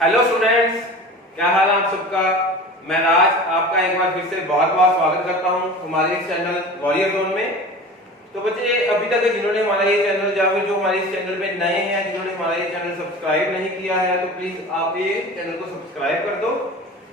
Hello students, क्या हाल है आप सबका। मैं राज आपका एक बार फिर से बहुत बहुत स्वागत करता हूं हमारे इस चैनल वॉरियर जोन में। तो बच्चे, अभी तक जिन्होंने हमारा ये चैनल या फिर जो हमारे इस चैनल पे नए हैं, जिन्होंने हमारा ये चैनल सब्सक्राइब नहीं किया है, तो प्लीज आप ये चैनल को सब्सक्राइब कर दो।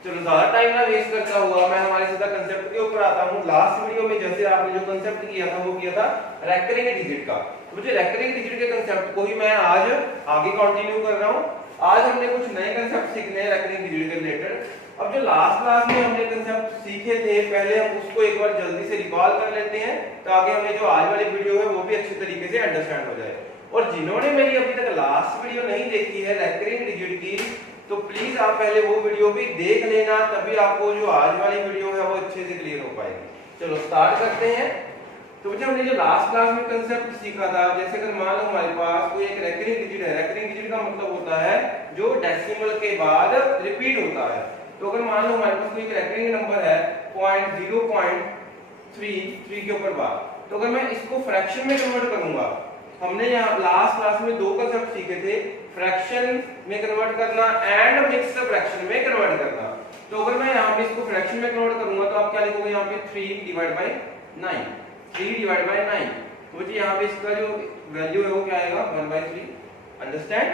चलो ज्यादा टाइम ना वेस्ट करता हुआ मैं हमारे सीधा कंसेप्ट के ऊपर आता हूँ। लास्ट वीडियो में जैसे आपने जो कंसेप्ट किया था वो किया था रेकरिंग डिजिट का। तो मुझे रेकरिंग डिजिट के कंसेप्ट को ही मैं आज आगे कंटिन्यू कर रहा हूँ। आज हमने कुछ नए कंसेप्ट सीखने हैं रेकरिंग डिजिट के रिलेटेड। अब जो लास्ट क्लास में हमने कंसेप्ट सीखे थे, पहले हम उसको एक बार जल्दी से रिकॉल कर लेते हैं ताकि हमें जो आज वाली वीडियो है वो भी अच्छी तरीके से अंडरस्टैंड हो जाए। और जिन्होंने मेरी अभी तक लास्ट वीडियो नहीं देखी है रेकरिंग डिजिट की, तो प्लीज आप पहले वो वीडियो भी देख लेना, तभी आपको जो आज वाली वीडियो है वो अच्छे से क्लियर हो पाएगी। चलो स्टार्ट करते हैं। तो बच्चे, हमने जो लास्ट क्लास में कंसेप्ट सीखा था, जैसे अगर मान लो हमारे पास कोई एक रेकरिंग डिजिट है। रेकरिंग डिजिट का मतलब होता है जो डेसिमल के बाद रिपीट होता है। तो अगर मान लो हमारे पास कोई एक रेकरिंग नंबर है 0.0.33 के ऊपर बार, तो अगर मैं इसको फ्रैक्शन में कन्वर्ट करूंगा, हमने यहाँ लास्ट क्लास में दो कंसेप्ट सीखे थे, फ्रैक्शन में कन्वर्ट करना एंड मिक्स्ड फ्रैक्शन में कन्वर्ट करना। तो अगर मैं यहाँ पे इसको फ्रैक्शन में कन्वर्ट करूंगा तो आप क्या लिखोगे यहाँ पे 3 डिवाइड बाय 9, 3 डिवाइड बाय 9। तो जी यहाँ पे इसका जो वैल्यू है वो क्या आएगा 1/3। अंडरस्टैंड।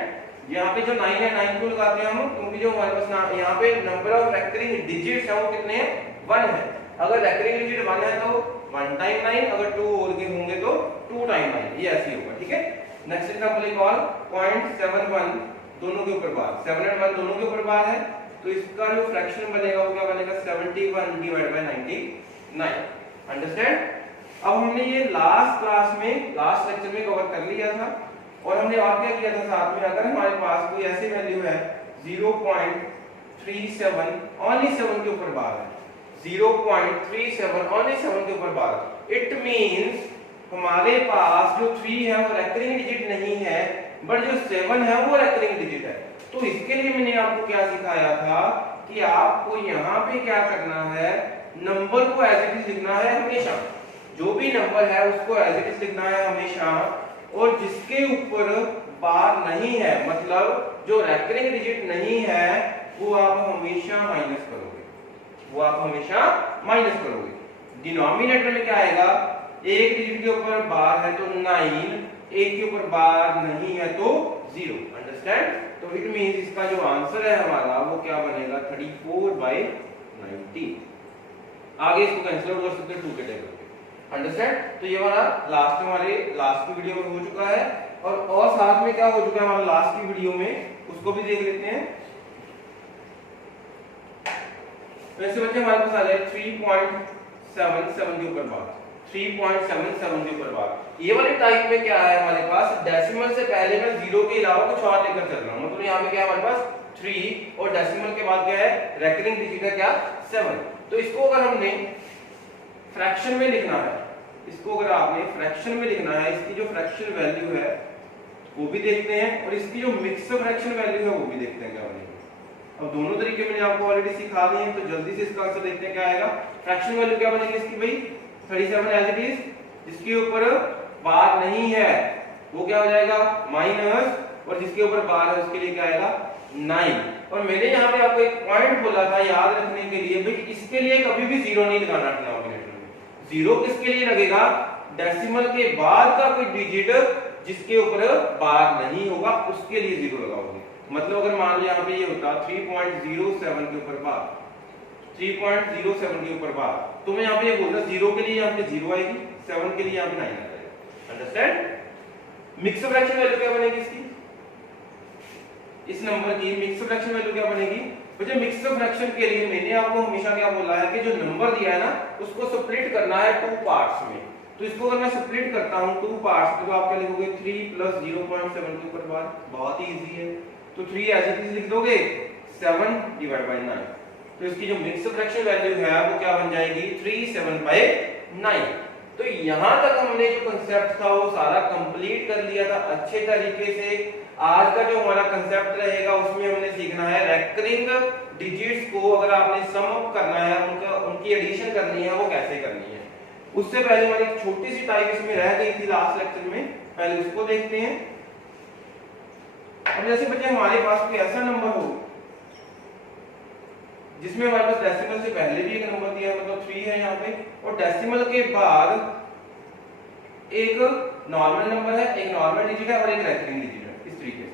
यहाँ पे जो 9 है, 9 क्यों लगाते हैं हम, क्योंकि जो हमारे पास यहाँ पे नंबर ऑफ रेकरिंग डिजिट्स है वो कितने हैं, 1 है। अगर रेकरिंग डिजिट 1 है तो 1 टाइम 9, अगर 2 और के होंगे तो 2 टाइम 9, ये ऐसे ही होगा। ठीक है। नेक्स्ट एग्जांपल एक और 0.71 दोनों के ऊपर बार, 7 और 1 दोनों के ऊपर बार है, तो इसका जो फ्रैक्शन बनेगा वो क्या बनेगा 71 डिवाइड बाय 99। अंडरस्टैंड। अब हमने ये लास्ट क्लास में लास्ट लेक्चर में कवर कर लिया था। और हमने और क्या किया था साथ में, अगर हमारे पास कोई ऐसी वैल्यू है 0.37 ओनली 7 के ऊपर बार है, 0.37 ओनली 7 के ऊपर बार, इट मींस हमारे पास जो 3 है वो रेकरिंग डिजिट नहीं है, बट जो 7 है वो रेकरिंग डिजिट है। तो इसके लिए मैंने आपको क्या सिखाया था कि आपको यहाँ पे क्या करना है, नंबर को एज इट इज लिखना है हमेशा। जो भी नंबर है उसको एज इट इज लिखना है हमेशा, और जिसके ऊपर बार नहीं है, मतलब जो रेकरिंग डिजिट नहीं है, वो आप हमेशा माइनस करोगे, वो आप हमेशा माइनस करोगे। डिनोमिनेटर में क्या आएगा, एक डिजिट के ऊपर बार है तो 9, एक के ऊपर बार नहीं है तो 0। अंडरस्टैंड। तो इट मींस इसका जो आंसर है हमारा वो क्या बनेगा 34/90। आगे इसको कैंसिल कर सकते हैं 2 के टेबल पे। अंडरस्टैंड। तो ये वाला लास्ट हमारे लास्ट की वीडियो में हो चुका है, और साथ में क्या हो चुका है हमारा लास्ट की वीडियो में, उसको भी देख लेते हैं। वैसे बच्चे हमारे पास आ जाए 3.77 के ऊपर बार, 3.77 के ऊपर बार। ये वाले टाइप में क्या है हमारे पास, डेसिमल से पहले मैं 0 के अलावा कुछ और लेकर चल रहा हूं। मतलब यहाँ पे क्या है हमारे पास 3 और डेसिमल के बाद क्या है रेकरिंग डिजिट है क्या 7। तो इसको अगर हमने फ्रैक्शन में लिखना है, इसको अगर आपने फ्रैक्शन में लिखना है, इसकी जो फ्रैक्शन वैल्यू है वो भी देखते हैं, और इसकी जो मिक्स फ्रैक्शन वैल्यू है वो भी देखते हैं क्या बनेगी। अब दोनों तरीके मैंने आपको ऑलरेडी सिखा दिए हैं, तो जल्दी से इसका आंसर देखते हैं क्या आएगा। फ्रैक्शन वैल्यू क्या बनेगी इसकी भाई 37 एज इट इज, जिसके ऊपर बार नहीं है वो क्या हो जाएगा माइनस, और जिसके ऊपर बार है उसके लिए क्या आएगा 9। और मैंने यहाँ पे आपको एक पॉइंट बोला था याद रखने के लिए, भाई इसके लिए कभी भी 0 नहीं लगाना डिनोमिनेटर में। 0 किसके लिए लगेगा, डेसिमल के बाद का कोई डिजिट जिसके ऊपर बार नहीं होगा उसके लिए 0 लगाओगे। मतलब अगर मान लो यहाँ पे ये होता 3.07 के ऊपर बार, 3.07 के ऊपर बार, तो मैं यहाँ पे ये बोल रहा 0 के लिए यहाँ पे 0 आएगी, 7 के लिए यहाँ पे 9 आ जाएगा। अंडरस्टैंड। मिक्स फ्रैक्शन वैल्यू क्या बनेगी इसकी, इस नंबर की मिक्स फ्रैक्शन वैल्यू क्या बनेगी। मुझे मिक्स फ्रैक्शन के लिए मैंने आपको हमेशा क्या बोला है कि जो नंबर दिया है ना उसको स्प्लिट करना है 2 पार्ट्स में। तो इसको अगर मैं स्प्लिट करता हूं 2 पार्ट्स में, तो आप क्या लिखोगे 3 + 0.7 के ऊपर बार, बहुत ही इजी है। तो 3 एज इट इज लिख दोगे, 7 डिवाइड बाय 9। तो इसकी जो मिक्स फ्रैक्शन वैल्यू है वो क्या बन जाएगी 37/9। तो यहां तक हमने जो कंसेप्ट था वो सारा कंप्लीट कर लिया था अच्छे तरीके से। आज का जो हमारा कंसेप्ट रहेगा उसमें हमने सीखना है रेकरिंग डिजिट्स को अगर आपने सम अप करना है, उनकी एडिशन करनी है वो कैसे करनी है। उससे पहले हमारी एक छोटी सी टाइप इसमें रह गई थी लास्ट लेक्चर में, पहले उसको देखते हैं। अब जैसे बच्चे हमारे पास कोई ऐसा नंबर हो जिसमें हमारे पास डेसिमल से पहले भी एक नंबर दिया है, मतलब 3 है यहाँ पे, और डेसिमल के बाद एक नॉर्मल नंबर है, एक नॉर्मल डिजिट है और एक रेकरिंग डिजिट है। इस तरीके से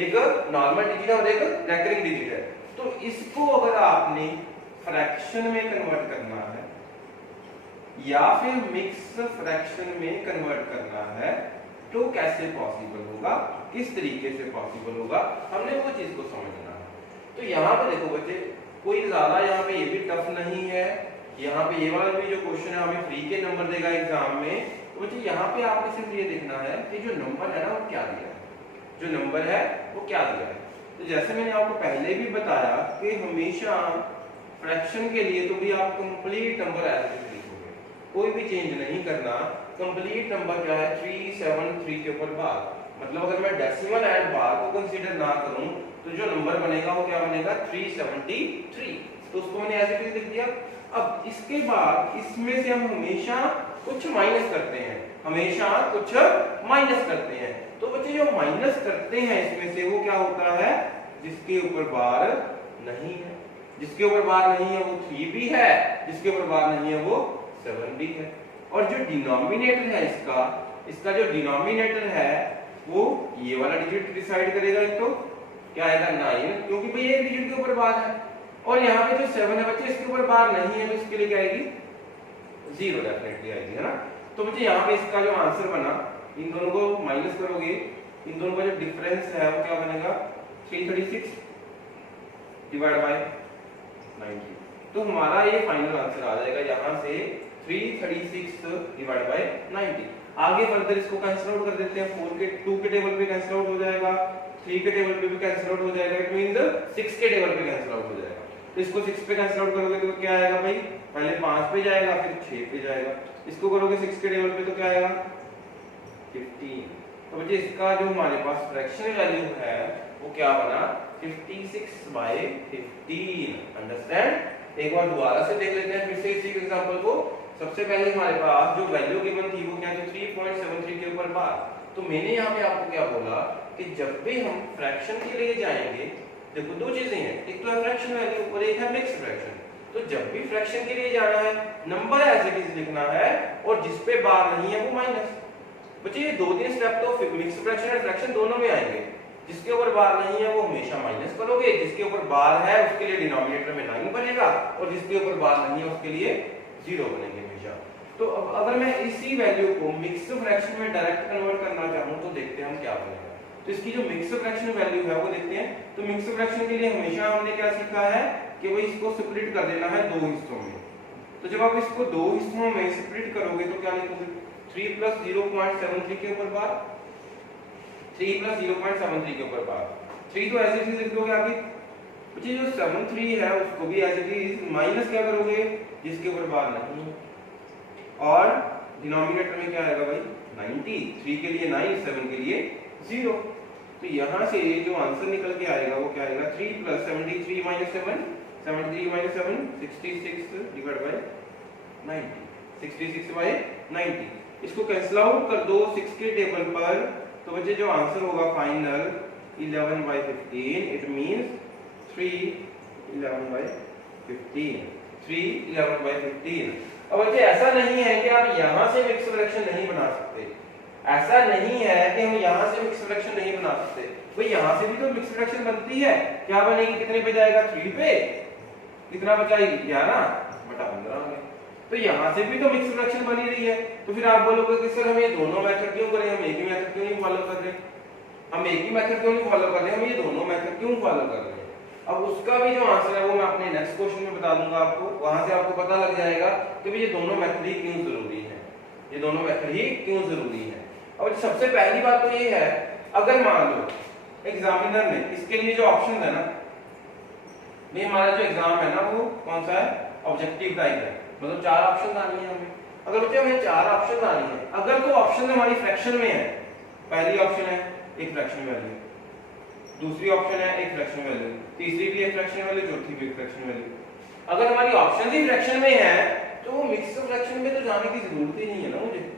एक नॉर्मल डिजिट है और एक रेकरिंग डिजिट है। तो इसको अगर आपने फ्रैक्शन में कन्वर्ट करना है या फिर मिक्स फ्रैक्शन में कन्वर्ट करना है तो कैसे पॉसिबल होगा, किस तरीके से पॉसिबल होगा, हमने वो चीज को समझना है। तो यहाँ पे देखो बच्चे, कोई ज्यादा यहाँ पे ये भी टफ नहीं है। यहाँ पे ये वाला भी जो क्वेश्चन है हमें फ्री के नंबर देगा एग्जाम में, तो बच्चे यहाँ पे आपको सिर्फ ये देखना है कि जो नंबर है ना वो क्या दिया है, जो नंबर है वो क्या दिया है। तो जैसे मैंने आपको पहले भी बताया कि हमेशा फ्रैक्शन के लिए तो भी आप कंप्लीट नंबर ऐसे लिखोगे, कोई भी चेंज नहीं करना। कंप्लीट नंबर क्या है 373 के ऊपर बार, मतलब अगर मैं डेसिमल एंड बार को कंसीडर ना करूं तो जो नंबर बनेगा वो क्या बनेगा 373। तो उसको मैंने ऐसे क्यों लिख दिया। अब इसके बाद इसमें से हम हमेशा कुछ माइनस करते हैं, हमेशा कुछ माइनस करते हैं। तो बच्चे जो माइनस करते हैं इसमें से वो क्या होता है, जिसके ऊपर बार नहीं है, जिसके ऊपर बार नहीं है वो 3 भी है, जिसके ऊपर बार नहीं है वो 7 भी है। और जो डिनोमिनेटर है इसका जो डिनोमिनेटर है वो ये वाला डिजिट डिसाइड करेगा। एक तो क्या आएगा 9, क्योंकि भाई एक डिजिट के ऊपर बार है, और यहाँ पे जो 7 है बच्चे इसके ऊपर बार नहीं है, तो इसके लिए क्या आएगी 0 डेफिनेटली आएगी, है ना। तो बच्चे यहाँ पे इसका जो आंसर बना, इन दोनों को माइनस करोगे, इन दोनों का जो डिफरेंस है वो क्या बनेगा 336 डिवाइड बाय 90। तो हमारा ये फाइनल आंसर आ जाएगा यहाँ से 336 डिवाइड बाय 90। आगे फर्दर इसको कैंसिल आउट कर देते हैं, 4 के 2 के टेबल पे कैंसिल आउट हो जाएगा, 3 के टेबल पे भी कैंसिल आउट हो जाएगा, इट मींस 6 के टेबल पे कैंसिल आउट हो जाएगा। तो इसको 6 पे कैंसिल आउट करोगे तो क्या आएगा भाई, पहले 5 पे जाएगा फिर 6 पे जाएगा। इसको करोगे 6 के टेबल पे तो क्या आएगा 15। तो बच्चे इसका जो हमारे पास फ्रैक्शन वैल्यू है वो क्या बना 56/15। अंडरस्टैंड। एक बार दोबारा से देख लेते हैं फिर से इसी एग्जांपल को। सबसे पहले हमारे पास जो वैल्यू गिवन थी वो क्या थी 3.73 के ऊपर बार। तो मैंने यहाँ पे आपको क्या बोला कि जब भी हम फ्रैक्शन के लिए जाएंगे, देखो दो चीजें हैं, एक तो है फ्रैक्शन वैल्यू और एक है मिक्स फ्रैक्शन। तो जब भी फ्रैक्शन के लिए जाना है नंबर एज इट इज लिखना है और जिस पे बार नहीं है वो माइनस। बच्चे ये 2-3 स्टेप तो मिक्स फ्रैक्शन और फ्रैक्शन दोनों में आएंगे। जिसके ऊपर बार नहीं है वो हमेशा माइनस करोगे, जिसके ऊपर बार है उसके लिए डिनोमिनेटर में 9 बनेगा और जिसके ऊपर बार नहीं है उसके लिए 0 बनेंगे हमेशा। तो अब अगर मैं इसी वैल्यू को मिक्स फ्रैक्शन में डायरेक्ट कन्वर्ट करना चाहूं तो देखते हैं हम क्या बनेगा। तो इसकी जो मिक्स फ्रैक्शन वैल्यू है वो देखते हैं। तो मिक्स फ्रैक्शन के लिए हमेशा हमने क्या सीखा है कि भाई इसको स्प्लिट कर देना है 2 हिस्सों में। तो जब आप इसको 2 हिस्सों में स्प्लिट करोगे तो क्या लिखोगे 3 + 0.73 के ऊपर बार, 3 + 0.73 के ऊपर बार। 3 तो ऐसे ही लिख दोगे आगे। बच्चे जो 73 है उसको भी ऐसे ही माइनस क्या करोगे जिसके ऊपर बार नहीं है, और डिनोमिनेटर में क्या आएगा भाई 90। 3 के लिए 9, 7 के लिए 0। तो यहाँ से जो आंसर निकल के आएगा वो क्या आएगा 3 + 73 - 7, 73 - 7 66 डिवाइड बाय 90, 66/90। इसको कैंसिल आउट कर दो 6 के टेबल पर, तो बच्चे जो आंसर होगा फाइनल 11/15। It means 311/15, 311/15। अब बच्चे ऐसा नहीं है कि आप यहां से मिक्स फ्रैक्शन नहीं बना सकते, ऐसा नहीं है कि हम यहां से मिक्स फ्रैक्शन नहीं बना सकते। भाई यहां से भी तो मिक्स फ्रैक्शन बनती है। क्या बनेगी, कितने पे जाएगा 3 पे, कितना बचाएगी 11/15। तो यहां से भी तो मिक्स फ्रैक्शन बनी रही है। तो फिर आप बोलोगे कि सर हम ये दोनों मेथड क्यों करें, हम एक ही मेथड क्यों नहीं फॉलो कर रहे, हम एक ही मेथड क्यों नहीं फॉलो कर रहे, हम ये दोनों मेथड क्यों फॉलो कर रहे हैं। अब उसका भी जो आंसर है वो मैं अपने नेक्स्ट क्वेश्चन में बता दूंगा आपको। वहां से आपको पता लग जाएगा कि ये दोनों मेथड ही क्यों जरूरी है, ये दोनों मेथड ही क्यों जरूरी है। अब सबसे पहली बात तो ये है, अगर मान लो एग्जामिनर ने इसके लिए जो ऑप्शन है ना, ये हमारा जो एग्जाम है ना वो कौन सा है, ऑब्जेक्टिव टाइप है, मतलब 4 ऑप्शन आनी है हमें। अगर बच्चे हमें 4 ऑप्शन आनी है, अगर तो ऑप्शन हमारी फ्रैक्शन में है, पहली ऑप्शन है एक फ्रैक्शन वैल्यू, दूसरी ऑप्शन है एक फ्रैक्शन वैल्यू, तीसरी भी एक फ्रैक्शन वैल्यू, चौथी भी एक फ्रैक्शन वैल्यू। अगर हमारी ऑप्शन ही फ्रैक्शन में है तो मिक्स फ्रैक्शन में तो जाने की जरूरत ही नहीं है ना मुझे।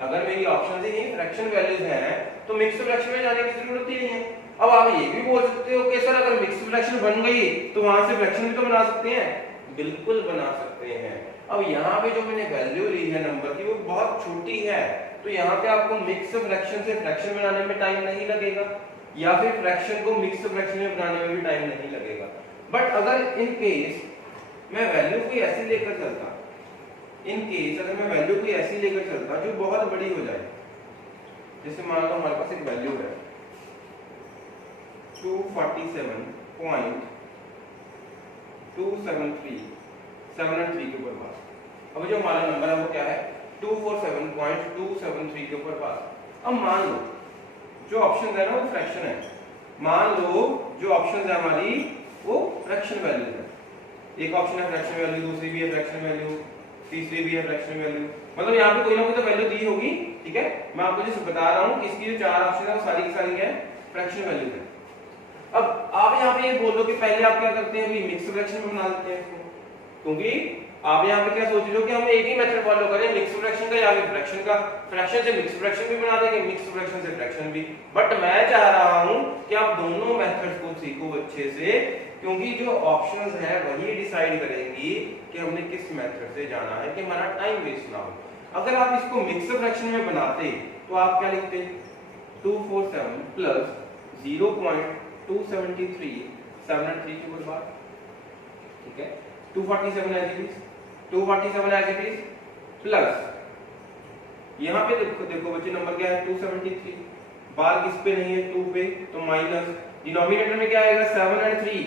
अगर मेरी ऑप्शन ही फ्रैक्शन वैल्यूज हैं तो मिक्स फ्रैक्शन में जाने की जरूरत ही नहीं है। अब आप ये भी बोल सकते हो कि सर अगर मिक्स फ्रैक्शन बन गई तो वहां से फ्रैक्शन भी तो बना सकते हैं, बिल्कुल बना सकते हैं। अब यहाँ पे जो मैंने वैल्यू ली है नंबर की वो बहुत छोटी है, तो यहाँ पे आपको मिक्स फ्रैक्शन से फ्रैक्शन बनाने में टाइम नहीं लगेगा, या फिर फ्रैक्शन को मिक्स फ्रैक्शन में बनाने में भी टाइम नहीं लगेगा। बट अगर इन केस मैं वैल्यू कोई ऐसी लेकर चलता, इन केस अगर मैं वैल्यू कोई ऐसी लेकर चलता जो बहुत बड़ी हो जाए, जैसे मान लो हमारे पास एक वैल्यू है 247.273 के ऊपर पास। अब जो हमारा नंबर है वो क्या है 247.273 के ऊपर पास। अब मान लो जो ऑप्शन है ना वो फ्रैक्शन है, मान लो जो ऑप्शन है हमारी वो फ्रैक्शन वैल्यू है। एक ऑप्शन है फ्रैक्शन वैल्यू, दूसरी भी है फ्रैक्शन वैल्यू, तीसरी भी है फ्रैक्शन वैल्यू, मतलब यहाँ पे कोई ना कोई तो वैल्यू दी होगी। ठीक है, मैं आपको जैसे बता रहा हूँ कि इसकी जो चार ऑप्शन है वो सारी की सारी है फ्रैक्शन वैल्यू है। अब आप यहाँ पे ये बोल दो कि पहले आप क्या करते हैं, मिक्स फ्रैक्शन में बना देते हैं इसको, क्योंकि आप यहाँ पे क्या सोच रहे हो कि हम एक ही मेथड फॉलो करें, मिक्स फ्रैक्शन का या फिर फ्रैक्शन का, फ्रैक्शन से मिक्स फ्रैक्शन भी बना देंगे, मिक्स फ्रैक्शन से फ्रैक्शन भी। बट मैं चाह रहा हूँ कि आप दोनों मेथड्स को सीखो अच्छे से, क्योंकि जो ऑप्शंस है वही डिसाइड करेंगी कि हमने किस मेथड से जाना है कि हमारा टाइम वेस्ट ना हो। अगर आप इसको मिक्स फ्रैक्शन में बनाते तो आप क्या लिखते 247 प्लस 0.273 के बाद, ठीक है 247 as it is, 247 as it is plus यहाँ पे देखो बच्चे नंबर क्या है 273, बार किस पे नहीं है 2 पे, तो माइनस डिनोमिनेटर में क्या आएगा 7 और 3,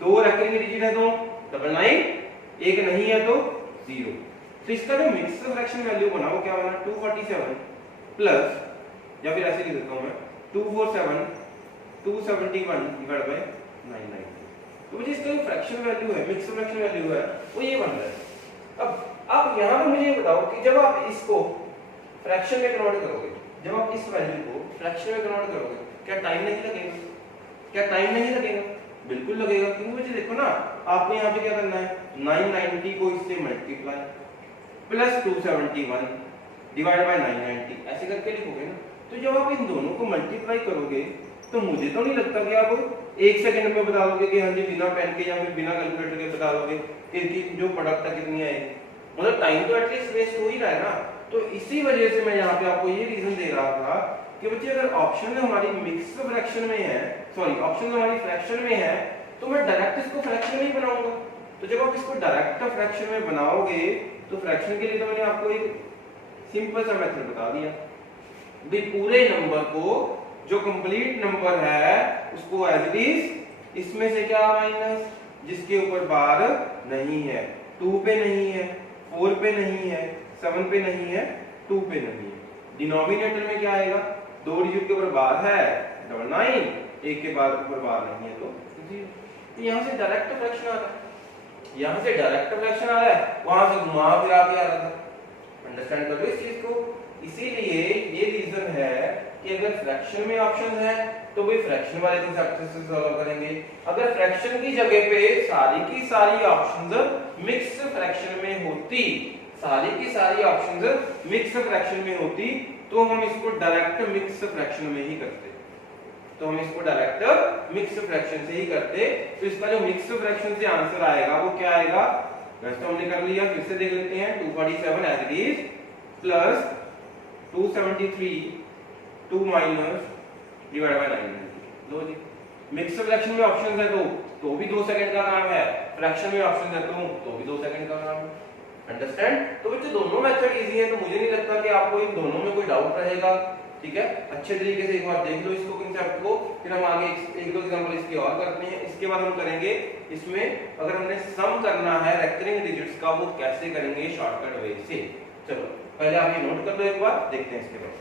दो रैंकिंग डिजिट है तो 99, एक नहीं है तो 0। तो इसका जो मिक्स फ्रैक्शन वैल्यू बना वो क्या बना 247 प्लस, या फिर ऐसे लिख देता हूं मैं 247 271 डिवाइड बाय 99। तो मुझे इसका जो फ्रैक्शन वैल्यू है, मिक्स फ्रैक्शन वैल्यू है वो ये बन रहा है। अब यहां पे मुझे ये बताओ कि जब आप इसको फ्रैक्शन में कन्वर्ट करोगे, जब आप इस वैल्यू को फ्रैक्शन में कन्वर्ट करोगे, क्या टाइम नहीं लगेगा? क्या टाइम नहीं लगेगा? बिल्कुल लगेगा, क्योंकि मुझे देखो ना आपको यहाँ पे क्या करना है 990 को इससे मल्टीप्लाई प्लस 271 डिवाइड बाय 990 ऐसे करके लिखोगे ना। तो जब आप इन दोनों को मल्टीप्लाई करोगे तो मुझे तो नहीं लगता कि आप एक सेकंड में बता दोगे कि हाँ जी बिना पेन के या फिर बिना कैलकुलेटर के बता दोगे इनकी जो प्रोडक्ट है कितनी आएगी, मतलब टाइम तो एटलीस्ट वेस्ट हो ही रहा है ना। तो इसी वजह से मैं यहाँ पे आपको ये रीजन दे रहा था कि बच्चे अगर ऑप्शन हमारी मिक्स फ्रैक्शन में है, सॉरी ऑप्शन हमारी फ्रैक्शन में है, तो मैं डायरेक्ट इसको फ्रैक्शन में ही बनाऊंगा। तो जब आप इसको डायरेक्ट फ्रैक्शन में बनाओगे तो फ्रैक्शन के लिए तो मैंने आपको एक सिंपल सा मेथड बता दिया भी, पूरे नंबर को जो कंप्लीट नंबर है उसको एज इट इज इसमें से क्या माइनस, जिसके ऊपर बार नहीं है, 2 पे नहीं है, 4 पे नहीं है, 7 पे नहीं है, 2 पे नहीं है। डिनोमिनेटर में क्या आएगा, 2 डिजिट के ऊपर बार है 99, एक के बाद ऊपर बार नहीं है तो 0। तो यहाँ से डायरेक्ट फ्रैक्शन आ रहा है, यहाँ से डायरेक्ट फ्रैक्शन आ रहा है, वहां से घुमा फिरा के आ रहा था। अंडरस्टैंड करो इस चीज को। इसीलिए ये रीजन है कि अगर फ्रैक्शन में ऑप्शन है तो भी फ्रैक्शन वाले कंसेप्ट से सॉल्व करेंगे, अगर फ्रैक्शन की जगह पे सारी की सारी ऑप्शंस मिक्स फ्रैक्शन में होती, सारी की सारी ऑप्शंस मिक्स फ्रैक्शन में होती तो हम इसको डायरेक्ट मिक्स फ्रैक्शन में ही करते, तो हम इसको डायरेक्ट मिक्स फ्रैक्शन से ही करते। तो इसका जो मिक्स फ्रैक्शन से आंसर आएगा वो क्या आएगा, वैसे तो हमने कर लिया, फिर से देख लेते हैं 247 as it is plus 273 2 minus divide by 990। लो जी, मिक्स फ्रैक्शन में ऑप्शन है तो भी 2 सेकंड का काम है, फ्रैक्शन में ऑप्शन है तो भी 2 सेकंड का काम है। अंडरस्टैंड? तो बच्चों दोनों मेथड इजी है, तो मुझे नहीं लगता कि आपको इन दोनों में कोई डाउट रहेगा। ठीक है, अच्छे तरीके से एक बार देख लो इसको कंसेप्ट को, फिर हम आगे एक दो एग्जांपल इसके और करते हैं। इसके बाद हम करेंगे इसमें अगर हमने सम करना है रेक्टेंगल डिजिट्स का वो कैसे करेंगे शॉर्टकट वे से। चलो पहले आप ये नोट कर लो एक बार, देखते हैं इसके बाद।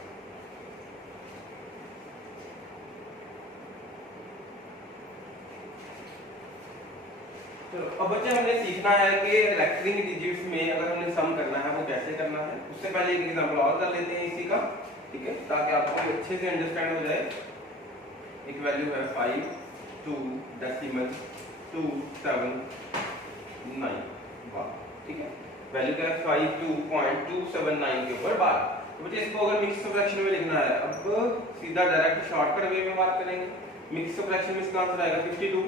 चलो अब बच्चे हमने सीखना है कि रेक्टेंगल डिजिट्स में अगर हमने सम करना है वो कैसे करना है। उससे पहले एक एग्जांपल और कर लेते हैं इसी का, ठीक है, ताकि आपको अच्छे से अंडरस्टैंड हो जाए। एक वैल्यू है 5.2.279 बार, ठीक है, वैल्यू क्या है 52.279 के ऊपर बार। तो बच्चे इसको अगर मिक्स फ्रैक्शन में लिखना है, अब सीधा डायरेक्ट शॉर्टकट वे में बात करेंगे। मिक्स फ्रैक्शन में इसका आंसर आएगा 52,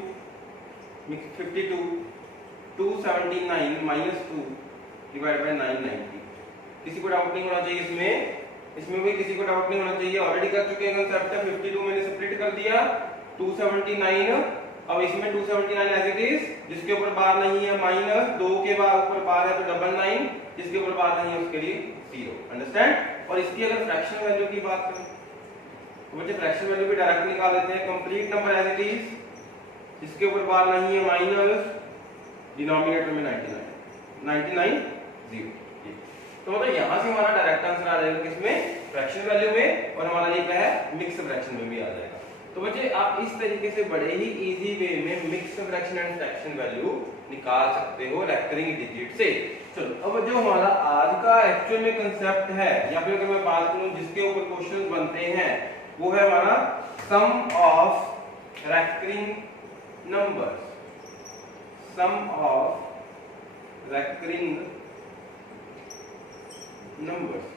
279 माइनस 2 डिवाइड बाय 990। किसी को डाउट नहीं होना चाहिए इसमें भी किसी को डाउट नहीं होना चाहिए, ऑलरेडी कर चुके हैं कंसेप्ट है। 52 मैंने स्प्लिट कर दिया 279, अब इसमें 279 एज इट इज, जिसके ऊपर बार नहीं है माइनस, 2 के बाद ऊपर बार है तो 99, जिसके ऊपर बार नहीं है उसके लिए 0। अंडरस्टैंड। और इसकी अगर फ्रैक्शन वैल्यू की बात करें तो बच्चे फ्रैक्शन वैल्यू भी डायरेक्ट निकाल देते हैं। Complete number as it is, जिसके ऊपर बार नहीं है माइनस, डिनोमिनेटर में 99 0। तो मतलब यहां से हमारा डायरेक्ट आंसर आ जाएगा किसमें, फ्रैक्शन वैल्यू में, और हमारा ये क्या है, मिक्स फ्रैक्शन में भी आ जाएगा। तो बच्चे आप इस तरीके से बड़े ही इजी वे में mix fraction and fraction value निकाल सकते हो रेकरिंग डिजिट से। चलो अब जो हमारा आज का एक्चुअल में कंसेप्ट है, या फिर अगर मैं बात करूं जिसके ऊपर क्वेश्चन बनते हैं, वो है हमारा sum of recurring numbers, sum of recurring numbers.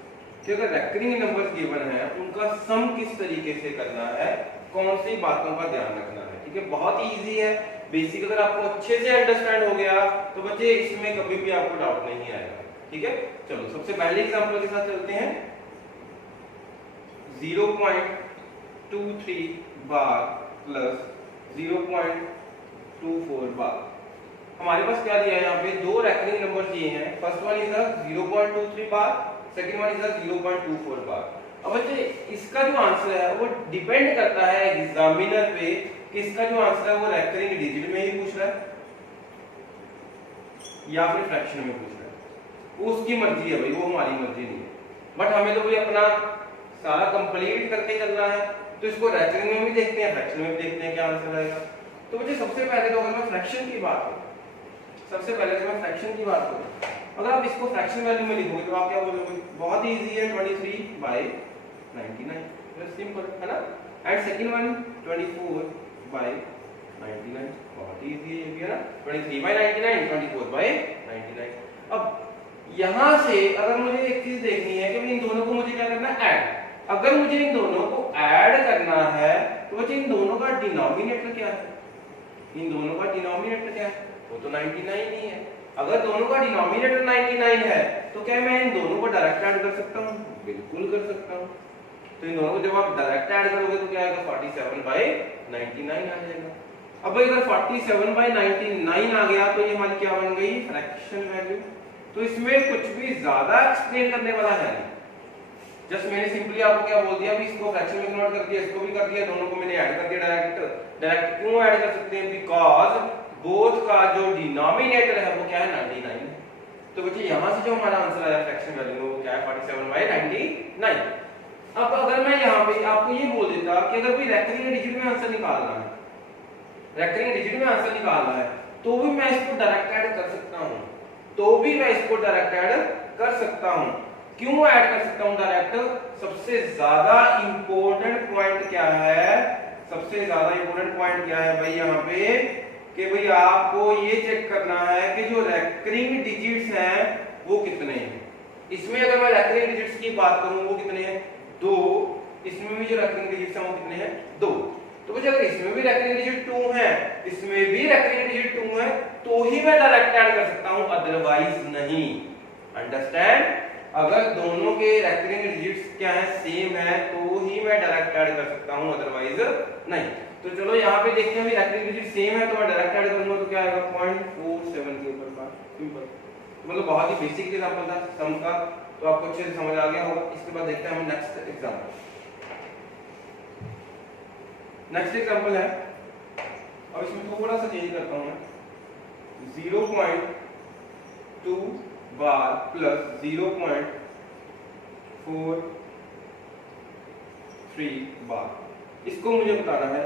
कि अगर रेकरिंग नंबर्स गिवन है उनका सम किस तरीके से करना है, कौन सी बातों का ध्यान रखना है। ठीक है, बहुत ही इजी है, बेसिक अगर आपको अच्छे से अंडरस्टैंड हो गया तो बच्चे इसमें कभी भी आपको डाउट नहीं आएगा। ठीक है, चलो सबसे पहले एग्जांपल के साथ चलते हैं। 0.23 बार प्लस 0.24 बार। हमारे पास क्या दिया है, यहाँ पे दो रेकरिंग नंबर दिए हैं। First one is 0.23 bar, second one is 0.24 बार। अब बच्चे इसका जो आंसर है वो डिपेंड करता है एग्जामिनर पे कि इसका जो आंसर है वो रेकरिंग डिजिट में ही पूछ रहा है या फिर फ्रैक्शन में पूछ रहा है। वो उसकी मर्जी है भाई, वो हमारी मर्जी नहीं है। बट हमें तो भाई अपना सारा कंप्लीट करके चलना है, तो इसको रेकरिंग में भी देखते हैं, फ्रैक्शन में भी देखते हैं क्या आंसर आएगा। तो बच्चे सबसे पहले तो अगर मैं फ्रैक्शन की बात करूं, सबसे पहले अगर मैं फ्रैक्शन की बात करूं, अगर आप इसको फ्रैक्शन वैल्यू में लिखोगे तो आप क्या बोलोगे, बहुत ही इजी है, 23/99, जस्ट सिंपल है ना। एंड सेकंड वन 24/99, बहुत ही इजी है ये ना, 23/99, 24/99। अब यहां से अगर मुझे एक चीज देखनी है कि इन दोनों को मुझे क्या करना है, ऐड। अगर मुझे इन दोनों को ऐड करना है तो बच्चे इन दोनों का डिनोमिनेटर क्या है, इन दोनों का डिनोमिनेटर क्या है, वो तो 99 ही है। अगर दोनों का डिनोमिनेटर 99 है तो क्या मैं इन दोनों को डायरेक्ट ऐड कर सकता हूं, बिल्कुल कर सकता हूं। तो इन दोनों को जब आप डायरेक्ट ऐड करोगे तो क्या आएगा, 47/99 आ जाएगा। अब भाई अगर 47/99 आ गया तो ये हमारी क्या बन गई, फ्रैक्शन वैल्यू। तो इसमें कुछ भी ज्यादा एक्सप्लेन करने वाला है नहीं, जस्ट मैंने सिंपली आपको क्या बोल दिया, इसको फ्रैक्शन में कन्वर्ट कर दिया, इसको भी कर दिया, दोनों को मैंने ऐड कर दिया डायरेक्ट। क्यों ऐड कर सकते हैं, बिकॉज बोथ का जो डिनोमिनेटर है वो क्या है, 99 है। तो बच्चे यहां से जो हमारा आंसर आया फ्रैक्शन वैल्यू वो क्या है, 47/99। अब अगर मैं यहां पे आपको ये बोल देता कि अगर कोई रेकरिंग डिजिट में आंसर निकालना है, रेकरिंग डिजिट में आंसर निकालना है, तो भी मैं इसको डायरेक्ट ऐड कर सकता हूं, तो भी मैं इसको डायरेक्ट ऐड कर सकता हूं। क्यों ऐड कर सकता हूं डायरेक्ट, सबसे ज्यादा इंपॉर्टेंट पॉइंट क्या है, सबसे ज्यादा इंपॉर्टेंट पॉइंट क्या है भाई यहाँ पे, कि भाई आपको ये चेक करना है कि जो रेकरिंग डिजिट्स हैं वो कितने हैं। इसमें अगर मैं रेकरिंग डिजिट्स की बात करूं वो कितने हैं, 2। इसमें भी जो रेकरिंग डिजिट्स हैं वो कितने हैं, 2। तो मुझे अगर इसमें भी रेकरिंग डिजिट 2 है, इसमें भी रेकरिंग डिजिट 2 है, तो ही मैं डायरेक्ट ऐड कर सकता हूं, अदरवाइज नहीं। अंडरस्टैंड, अगर दोनों के रेकरिंग डिजिट्स क्या है, सेम है, तो ही मैं डायरेक्ट ऐड कर सकता हूं, अदरवाइज नहीं। तो चलो यहाँ पे देखते हैं, रेकरिंग डिजिट सेम है तो मैं डायरेक्ट ऐड करूंगा तो क्या आएगा, 0.47 के ऊपर का, सिंपल। मतलब बहुत ही बेसिक एग्जांपल था सम का, तो आपको अच्छे से समझ आ गया होगा। इसके बाद देखते हैं हम नेक्स्ट एग्जांपल। नेक्स्ट एग्जांपल है, अब इसमें थोड़ा सा चेंज करता हूं मैं, 0.2 बार प्लस 0.43 बार। इसको मुझे बताना है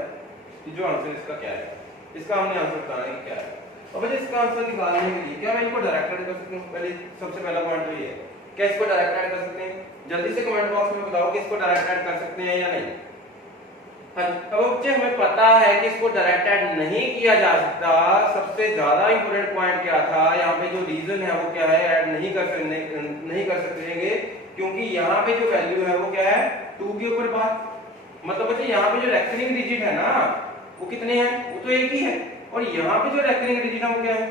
कि जो आंसर इसका क्या है, इसका हमने आंसर बताना है कि क्या है। अब मुझे इसका आंसर निकालने के लिए क्या मैं इनको डायरेक्ट ऐड कर सकता हूं, पहले सबसे पहला पॉइंट तो ये है, क्या इसको डायरेक्ट ऐड कर सकते हैं, जल्दी से कमेंट बॉक्स में बताओ कि इसको डायरेक्ट ऐड कर सकते हैं या नहीं। हाँ, अब बच्चे हमें पता है कि इसको डायरेक्ट ऐड नहीं किया जा सकता। सबसे ज्यादा इंपॉर्टेंट पॉइंट क्या था, यहाँ पे जो रीजन है वो क्या है, ऐड नहीं कर सकते क्योंकि यहाँ पे जो वैल्यू है वो क्या है, 2 के ऊपर बार मतलब बच्चे यहाँ पे जो रेकरिंग डिजिट है ना वो कितने हैं, वो तो एक ही है, और यहाँ पे जो रेकरिंग डिजिट है वो क्या है,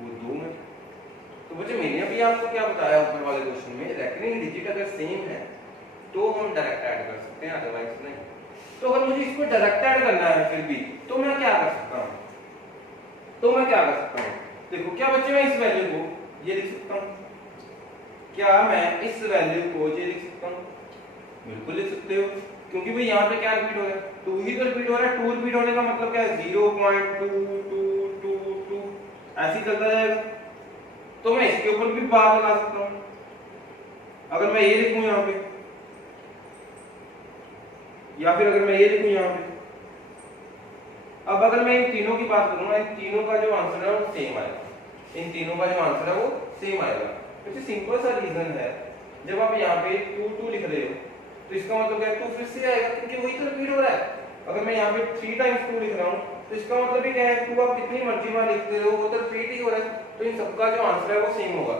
वो 2 है। तो बच्चे मैंने अभी आपको क्या बताया ऊपर वाले क्वेश्चन में, रेकरिंग डिजिट अगर सेम है तो हम डायरेक्ट ऐड कर सकते हैं, अदरवाइज नहीं। तो अगर मुझे इसको डायरेक्ट ऐड करना है फिर भी तो मैं क्या कर सकता हूँ, देखो क्या बच्चे मैं इस वैल्यू को ये लिख सकता हूँ, क्या मैं इस वैल्यू को ये लिख सकता हूँ, बिल्कुल लिख सकते हो, क्योंकि भाई यहाँ पे क्या रिपीट हो रहा है, 2 ही तो रिपीट हो रहा है। 2 रिपीट होने का मतलब क्या है, 0.222 ऐसे ही चलता जाएगा। तो मैं इसके ऊपर भी बार लगा सकता हूँ, अगर मैं ये लिखूं यहाँ पे, या फिर अगर मैं ये लिखूं यहाँ पे। अब अगर मैं इन तीनों की बात करूँ, इन तीनों का जो आंसर है वो सेम आएगा, इन तीनों का जो आंसर है वो सेम आएगा। तो सिंपल सा रीजन है, जब आप यहाँ पे 2 2 लिख रहे हो तो इसका मतलब क्या है, 2 फिर से आएगा क्योंकि वही तो रिपीट हो रहा है। अगर मैं यहाँ पे 3 टाइम्स 2 लिख रहा हूँ तो इसका मतलब क्या है, 2 आप कितनी मर्जी बार लिखते हो वो तो रिपीट ही हो रहा है। तो इन सबका जो आंसर है वो सेम होगा।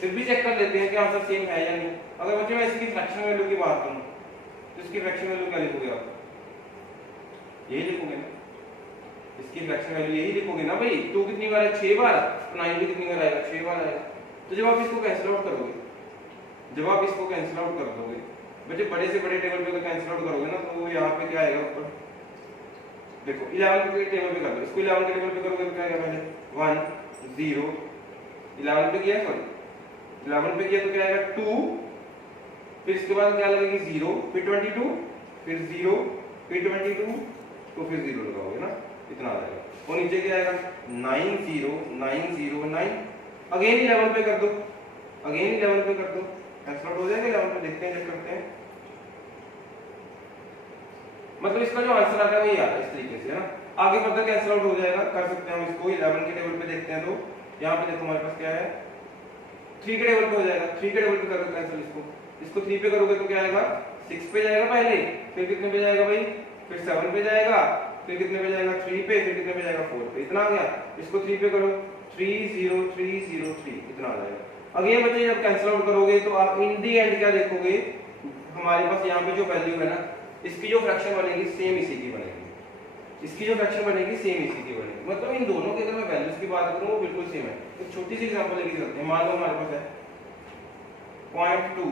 फिर भी चेक कर लेते हैं कि आंसर सेम है या नहीं। अगर बच्चे मैं इसकी फ्रैक्शन वैल्यू की बात करूँ तो इसकी फ्रैक्शन वैल्यू क्या लिखोगे आप, यही लिखोगे ना, इसकी फ्रैक्शन वैल्यू यही लिखोगे ना भाई। 2 कितनी बार है, 6 बार, तो 9 भी कितनी बार आएगा, 6 बार आएगा। तो जब आप इसको कैंसिल आउट करोगे, बच्चे बड़े से बड़े टेबल पे अगर कैंसिल आउट करोगे ना तो यहाँ पे क्या आएगा ऊपर, देखो 11 के टेबल पे कर दो, इसको 11 के टेबल पे करोगे तो क्या आएगा, पहले 1 0 11 पे किया, सॉरी 11 पे किया तो क्या आएगा 2, फिर इसके बाद क्या लगेगी 0, फिर 22, फिर 0, फिर 22, तो फिर 0 लगाओगे ना, इतना आ जाएगा। और नीचे क्या आएगा 9 0 9 0 9, अगेन 11 पे कर दो, कैंसिल आउट हो जाएगा 11 पे, देखते हैं चेक करते हैं। मतलब इसका जो आंसर आ रहा है वही आ रहा है इस तरीके से, है ना। आगे फर्दर कैंसिल आउट हो जाएगा, कर सकते हैं हम इसको 11 के टेबल पे देखते हैं। तो यहाँ पे देखो हमारे पास क्या है, 3 के टेबल पे हो जाएगा, 3 के टेबल पे कर दो कैंसिल, इसको 3 पे करोगे तो क्या आएगा 6 पे जाएगा पहले, फिर कितने पे जाएगा भाई, फिर 7 पे जाएगा, फिर कितने पे जाएगा 3 पे, फिर कितने पे जाएगा 4 पे, इतना आ गया। इसको 3 पे करो 30303, इतना आ जाएगा। अगेन बच्चे जब कैंसिल आउट करोगे तो आप इन दी एंड क्या देखोगे, हमारे पास यहाँ पे जो वैल्यू है ना इसकी जो फ्रैक्शन बनेगी सेम इसी की बनेगी, मतलब इन दोनों की अगर मैं वैल्यूज की बात करूं वो बिल्कुल सेम है। एक छोटी सी एग्जांपल लेके चलते हैं। मान लो हमारे पास है 0.2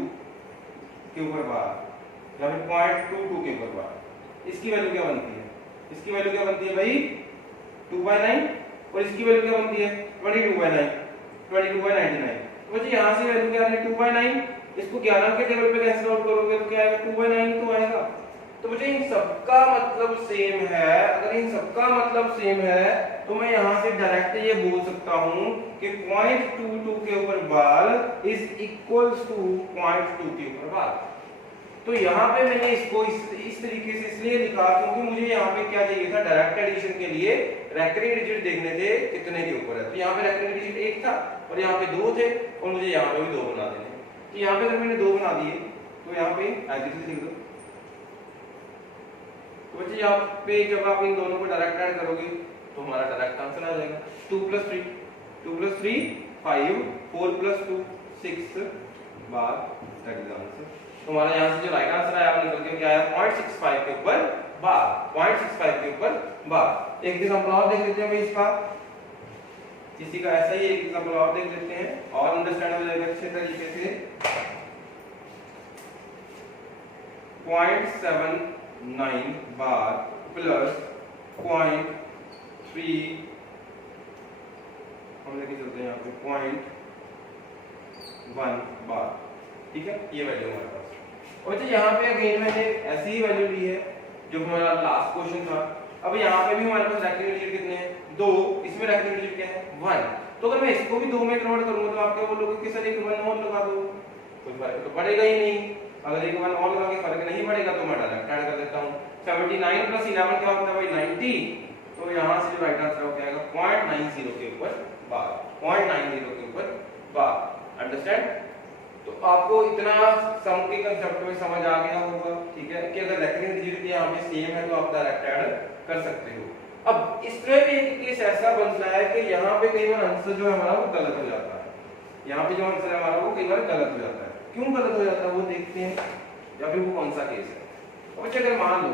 के ऊपर बार या फिर 0.22 के ऊपर बार, इसकी वैल्यू क्या बनती है, भाई 2/9, और इसकी वैल्यू क्या बनती है 22/9, 22/99। तो बच्चे यहाँ से वैल्यू क्या आ रही है 2/9, इसको 11 के टेबल पे कैंसिल आउट करोगे तो क्या आएगा 2/9 तो आएगा। तो बच्चे इन सबका मतलब सेम है, अगर इन सबका मतलब सेम है तो मैं यहाँ से डायरेक्ट ये बोल सकता हूँ कि 0.22 के ऊपर बार इज इक्वल्स टू 0.2 के ऊपर बार। तो यहाँ पे मैंने इसको इस तरीके से इसलिए लिखा क्योंकि मुझे यहाँ पे क्या चाहिए था, डायरेक्ट एडिशन के लिए रेकरिंग डिजिट देखने थे कितने के ऊपर है। तो यहाँ पे रेकरिंग डिजिट 1 था और यहाँ पे 2 थे, और मुझे यहाँ पे भी 2 बना देने। तो यहाँ पे अगर मैंने 2 बना दिए तो यहाँ पे ऐसे लिख दो। तो बच्चे यहाँ पे जब आप इन दोनों को डायरेक्ट ऐड करोगे तो हमारा डायरेक्ट आंसर आ जाएगा 2 + 3 5 4 + 2 6 बार, दैट इज आंसर। तो हमारा यहाँ से जो राइट आंसर आया वो निकल के क्या आया 0.65 के ऊपर बार, 0.65 के ऊपर बार। एक एग्जांपल और देख लेते हैं भाई इसका, किसी का ऐसा ही एक एग्जांपल और देख लेते हैं और अंडरस्टैंड हो जाएगा अच्छे तरीके से। 0.79 बार प्लस 0.3 हम लेके चलते हैं यहाँ पे 0.1 बार, ठीक है, ये वैल्यू हमारे पास। और अच्छा यहाँ पे अगेन मैंने ऐसी ही वैल्यू ली है जो हमारा लास्ट क्वेश्चन था। अब यहाँ पे भी हमारे पास रेकरिंग डिजिट कितने हैं 2, इसमें रेकरिंग डिजिट क्या है 1। तो अगर मैं इसको भी 2 में कन्वर्ट करूंगा तो आप क्या बोलोगे कि सर एक 1 और लगा दो, कोई फर्क तो पड़ेगा ही नहीं। अगर एक 1 और लगा के फर्क नहीं पड़ेगा तो मैं डायरेक्ट ऐड कर देता हूँ। 79 + 11 क्या होता है भाई 90। तो यहाँ से जो राइट आंसर हो जाएगा 0.90 के ऊपर बार, 0.90 के ऊपर बार। अंडरस्टैंड? तो आपको इतना सम के कांसेप्ट में समझ आ गया होगा, ठीक है, कि अगर रेकरिंग डिजिट यहाँ पे सेम है तो आप डायरेक्ट ऐड कर सकते हो। अब इसमें भी एक केस ऐसा बनता है कि यहाँ पे कई बार आंसर जो है हमारा वो गलत हो जाता है। यहाँ पे जो आंसर है हमारा वो कई बार गलत हो जाता है। क्यों गलत हो जाता है वो देखते हैं, या फिर वो कौन सा केस है। अब अगर मान लो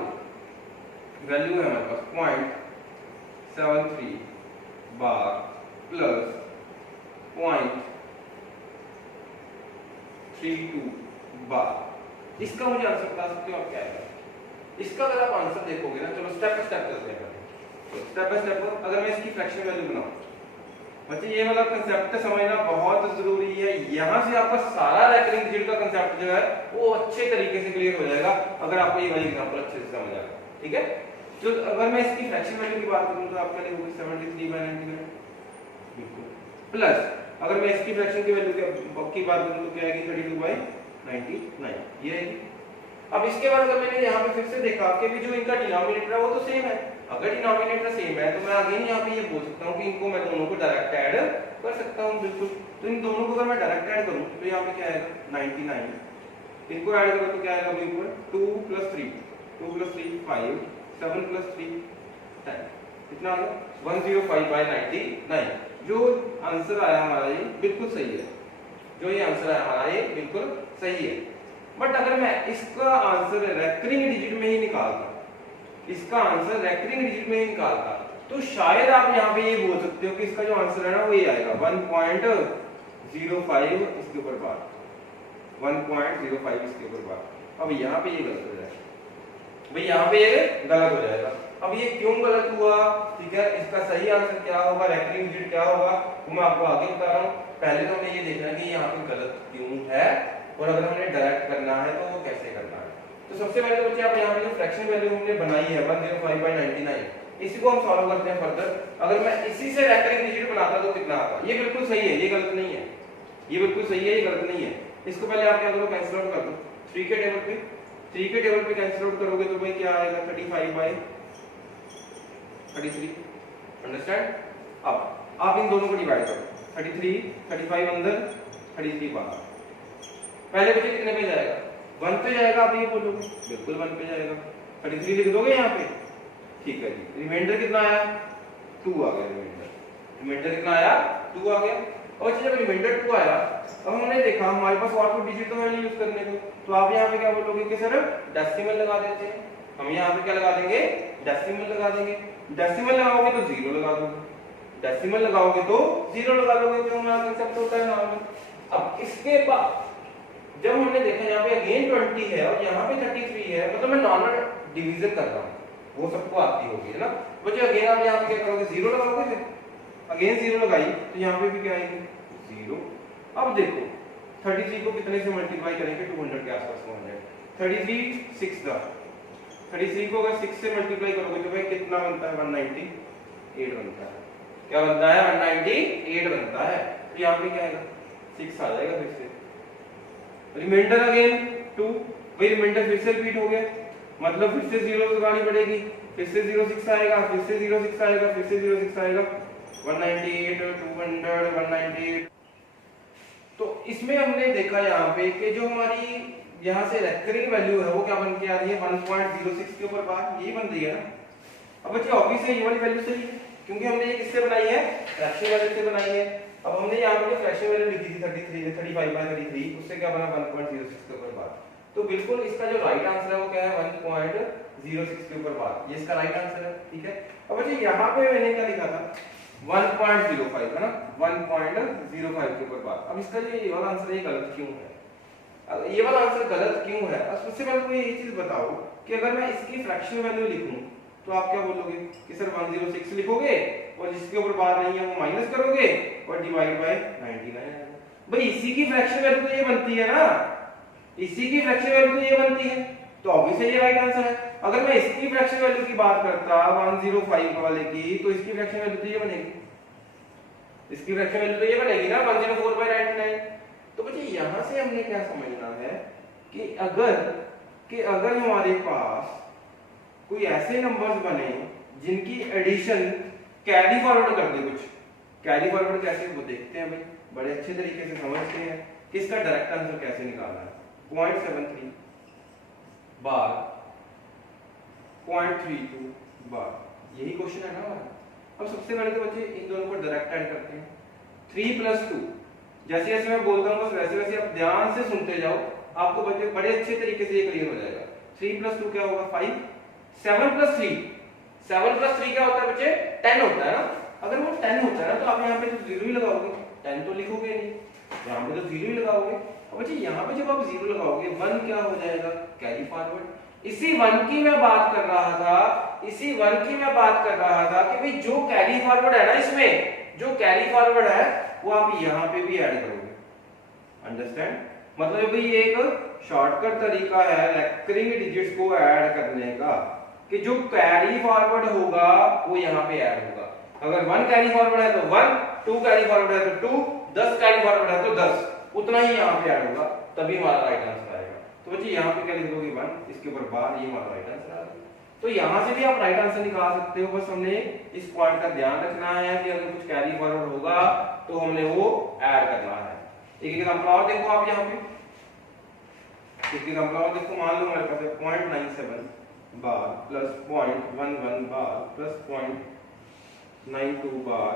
वैल्यू है हमारे पास 0.73 बार प्लस 0.32 बार। इसका मुझे आंसर बता सकते हो आप क्या है? इसका अगर आप आंसर देखोगे ना, चलो स्टेप बाय स्टेप करते हैं। तो स्टेप बाय स्टेप अगर मैं इसकी फ्रैक्शन वैल्यू बनाऊं, बच्चे ये वाला कंसेप्ट समझना बहुत जरूरी है। यहाँ से आपका सारा रेकरिंग डिजिट का कंसेप्ट जो है वो अच्छे तरीके से क्लियर हो जाएगा अगर आपको ये वाली एग्जांपल अच्छे से समझ आएगा। ठीक है, तो अगर मैं इसकी फ्रैक्शन वैल्यू की बात करूं तो आपके लिए होगी 73/99 बिल्कुल, प्लस अगर मैं इसकी फ्रैक्शन की वैल्यू की बात करूं तो क्या आएगी 32/99 ये आएगी। अब इसके बाद अगर मैंने यहाँ पे फिर से देखा कि भी जो इनका डिनोमिनेटर है वो तो सेम है, अगर डिनोमिनेटर सेम है तो मैं अगेन यहाँ पे ये बोल सकता हूँ कि इनको मैं दोनों को डायरेक्ट ऐड कर सकता हूँ बिल्कुल। तो इन दोनों को अगर मैं डायरेक्ट ऐड करूँ तो यहाँ पे क्या आएगा 99, इनको ऐड करो तो क्या आएगा बिल्कुल 2 + 3 5 7 + 3 10 कितना आ गया 105/99। जो आंसर आया हमारा ये बिल्कुल सही है, जो ये आंसर आया हमारा ये बिल्कुल सही है। बट अगर मैं इसका आंसर रेकरिंग डिजिट में ही निकालता, इसका आंसर रेकरिंग डिजिट में ही निकालता तो शायद आप यहाँ पे ये बोल सकते हो कि इसका जो आंसर है ना वो ये आएगा 1.05 इसके ऊपर बार, 1.05 इसके ऊपर बार। अब यहाँ पे ये गलत हो जाएगा भाई, यहाँ पे ये गलत हो जाएगा। अब ये क्यों गलत हुआ, ठीक है, इसका सही आंसर क्या होगा, रेकरिंग डिजिट क्या होगा वो मैं आपको आगे बता रहा हूँ। पहले तो हमें ये देखना है कि यहाँ पे गलत क्यों है और अगर हमने डायरेक्ट करना है तो वो कैसे करना है। तो सबसे पहले तो बच्चे आप यहाँ पे जो फ्रैक्शन वैल्यू हमने बनाई है 105/99 इसी को हम सॉल्व करते हैं फर्दर। अगर मैं इसी से रेकरिंग डिजिट बनाता तो कितना आता, ये बिल्कुल सही है, ये गलत नहीं है, ये बिल्कुल सही है, ये गलत नहीं है। इसको पहले आप क्या करो कैंसिल आउट कर दो 3 के टेबल पे, 3 के टेबल पे कैंसिल आउट करोगे तो भाई क्या आएगा 35/33। अंडरस्टैंड? अब आप इन दोनों को डिवाइड करो 33 35 अंदर 33 बाहर। पहले बच्चे कितने पे जाएगा 1 पे जाएगा, आप ये बोलोगे बिल्कुल 1 पे जाएगा, 33 लिख दोगे यहाँ पे, ठीक है जी। रिमाइंडर कितना आया 2 आ गया, रिमाइंडर कितना आया 2 आ गया। और जब रिमाइंडर 2 आया अब हमने देखा हमारे पास और कोई डिजिट तो है नहीं यूज करने को, तो आप यहाँ पे क्या बोलोगे कि सर डेसिमल लगा देते हैं। हम यहाँ पे क्या लगा देंगे डेसिमल लगा देंगे, डेसिमल लगाओगे तो 0 लगा दोगे, डेसिमल लगाओगे तो 0 लगा दोगे, जो हमारा कांसेप्ट होता है नॉर्मल। अब इसके बाद जब हमने देखा यहाँ पे अगेन 20 है और यहाँ पे 33 है, मतलब मैं नॉर्मल डिवीजन कर रहा हूँ, वो सबको आती होगी है ना बच्चे। अगेन आप यहाँ पे क्या करोगे 0 लगाओगे, फिर अगेन 0 लगाई तो यहाँ पे भी क्या आएगी 0। अब देखो 33 को कितने से मल्टीप्लाई करेंगे 200 के आसपास पहुंच जाएगा, 33 6 33 को अगर 6 से मल्टीप्लाई करोगे तो भाई कितना बनता है 198 बनता है। क्या बनता है 198 बनता है। तो यहाँ पे क्या आएगा 6 आ जाएगा फिर से, रिमाइंडर अगेन 2, भाई रिमाइंडर फिर से रिपीट हो गया, मतलब फिर से 0 लगानी पड़ेगी, फिर से 0 6 आएगा, फिर से 0 6 आएगा, फिर से 0 6 आएगा, 198 200 198। तो इसमें हमने देखा यहाँ पे कि जो हमारी यहाँ से रेकरिंग वैल्यू है वो क्या बन के आ रही है 1.06 के ऊपर बार, यही बन रही है ना। अब बच्चे ऑब्वियस है ये वाली वैल्यू सही है क्योंकि हमने ये किससे बनाई है फ्रैक्शन वैल्यू से बनाई है। अब हमने यहाँ पे जो फ्रैक्शन वैल्यू लिखी थी 35/33 उससे क्या बना 1.06 के ऊपर बार। तो बिल्कुल इसका जो राइट आंसर है वो क्या है 1.06 के ऊपर बार, ये इसका राइट आंसर है। ठीक है, अब बच्चे यहाँ पे मैंने क्या लिखा था 1.05 है ना, 1.05 के ऊपर बार। अब इसका ये वाला आंसर ये गलत क्यों है, ये वाला आंसर गलत क्यों है। अब सबसे पहले मुझे ये चीज बताओ कि अगर मैं इसकी फ्रैक्शन वैल्यू लिखूं तो आप क्या बोलोगे कि सर 106 लिखोगे और जिसके ऊपर बार नहीं है वो माइनस करोगे और डिवाइड बाय 99। भाई इसी की फ्रैक्शन वैल्यू तो ये बनती है ना, इसी की फ्रैक्शन वैल्यू तो ये बनती है, तो ऑब्वियसली ये राइट आंसर है। अगर मैं इसकी फ्रैक्शन वैल्यू की बात करता 105 वाले की तो इसकी फ्रैक्शन वैल्यू तो ये बनेगी, इसकी फ्रैक्शन वैल्यू तो ये बनेगी ना 104/99। तो बच्चे यहां से हमने क्या समझना है कि अगर हमारे पास कोई ऐसे नंबर्स बने जिनकी एडिशन कैरी फॉरवर्ड कर दे, कुछ कैरी फॉरवर्ड कैसे वो देखते हैं भाई, बड़े अच्छे तरीके से समझते हैं कि इसका डायरेक्ट आंसर कैसे निकालना है। 0.73 बार 0.32 बार, यही क्वेश्चन है ना हमारा। अब सबसे पहले तो बच्चे इन दोनों को डायरेक्ट ऐड करते हैं 3 + 2। जैसे जैसे मैं बोलता हूँ वैसे वैसे आप ध्यान से सुनते जाओ, आपको बच्चे बड़े अच्छे तरीके से ये क्लियर हो जाएगा। 3 + 2 क्या होगा 5, 7 प्लस 3, 7 प्लस 3 क्या होता है बच्चे? 10 होता है ना। अगर वो 10 होता है ना तो आप यहाँ पे तो 0 ही लगाओगे, 10 तो लिखोगे नहीं, यहाँ पे तो 0 ही लगाओगे। अब बच्चे यहाँ पे जब आप 0 लगाओगे 1 क्या हो जाएगा? Carry forward. इसी 1 की मैं बात कर रहा था, इसी 1 की मैं बात कर रहा था कि भाई जो कैरी फॉरवर्ड है ना, इसमें जो कैरी फॉरवर्ड है वो आप यहाँ पे भी ऐड करोगे। अंडरस्टैंड? मतलब भाई ये एक शॉर्टकट तरीका है रेकरिंग डिजिट्स को ऐड करने का, कि जो कैरी फॉरवर्ड होगा वो यहाँ पे ऐड होगा। अगर 1 कैरी फॉरवर्ड है तो 1, 2 कैरी फॉरवर्ड है तो 2, 10 कैरी फॉरवर्ड है तो 10, उतना ही यहाँ पे ऐड होगा, तभी हमारा राइट आंसर आएगा। तो बच्चे यहाँ पे क्या लिख दोगे? 1, इसके ऊपर बार, ये हमारा राइट आंसर आ गया। तो यहाँ से भी आप राइट आंसर निकाल सकते हो, बस हमने इस पॉइंट का ध्यान रखना है कि अगर कुछ कैरी फॉरवर्ड होगा तो हमने वो ऐड करना है। एक एग्जांपल और देखो आप यहाँ पे, एक एग्जांपल और देखो। मान लो हमारे पास है 0.97 बार प्लस 0.11 बार प्लस 0.92 बार